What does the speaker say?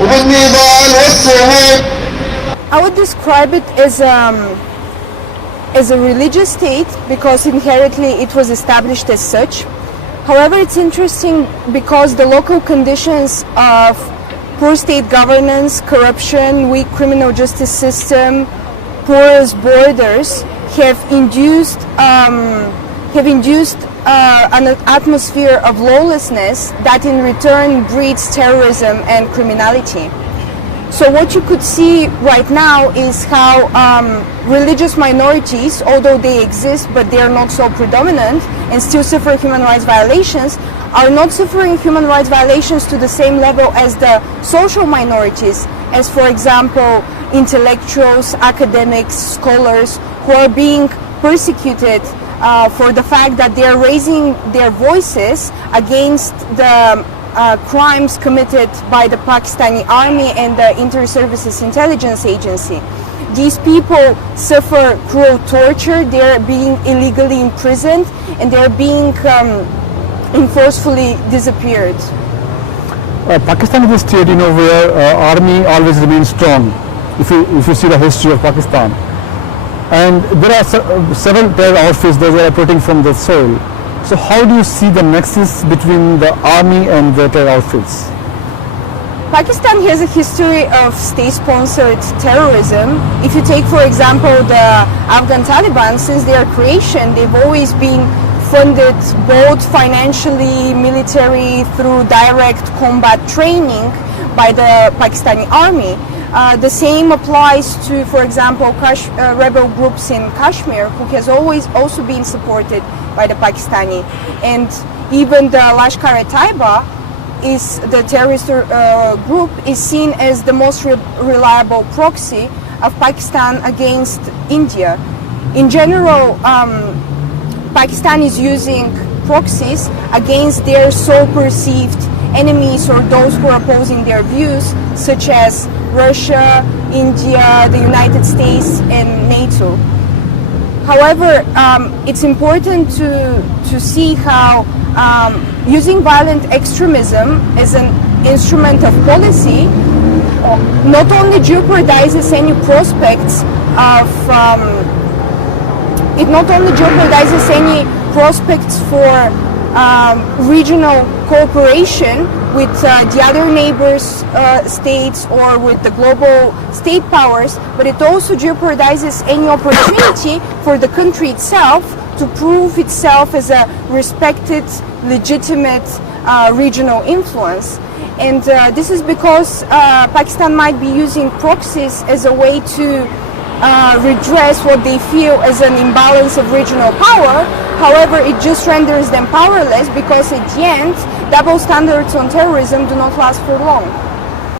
وبالنضال والصهود. I would describe it as a religious state because inherently it was established as such. However, it's interesting because the local conditions of poor state governance, corruption, weak criminal justice system, porous borders have induced an atmosphere of lawlessness that in return breeds terrorism and criminality. So what you could see right now is how religious minorities, although they exist but they are not so predominant and still suffer human rights violations, are not suffering human rights violations to the same level as the social minorities, as for example intellectuals, academics, scholars who are being persecuted for the fact that they are raising their voices against the crimes committed by the Pakistani army and the Inter-Services Intelligence Agency. These people suffer cruel torture, they are being illegally imprisoned, and they are being enforcefully disappeared. Pakistan is a state, where army always remains strong. If you see the history of Pakistan, and there are several terror outfits that are operating from the soil. So how do you see the nexus between the army and the terror outfits? Pakistan has a history of state-sponsored terrorism. If you take, for example, the Afghan Taliban, since their creation, they've always been funded both financially, military, through direct combat training by the Pakistani army. The same applies to, for example, rebel groups in Kashmir, who has always also been supported by the Pakistani. And even the Lashkar-e-Taiba, is the terrorist group, is seen as the most reliable proxy of Pakistan against India. In general, Pakistan is using proxies against their so-perceived enemies or those who are opposing their views, such as Russia, India, the United States, and NATO. However, it's important to see how using violent extremism as an instrument of policy not only jeopardizes any prospects of for regional cooperation with the other neighbors states or with the global state powers, but it also jeopardizes any opportunity for the country itself to prove itself as a respected, legitimate regional influence. And this is because Pakistan might be using proxies as a way to redress what they feel as an imbalance of regional power. However, it just renders them powerless because at the end, double standards on terrorism do not last for long.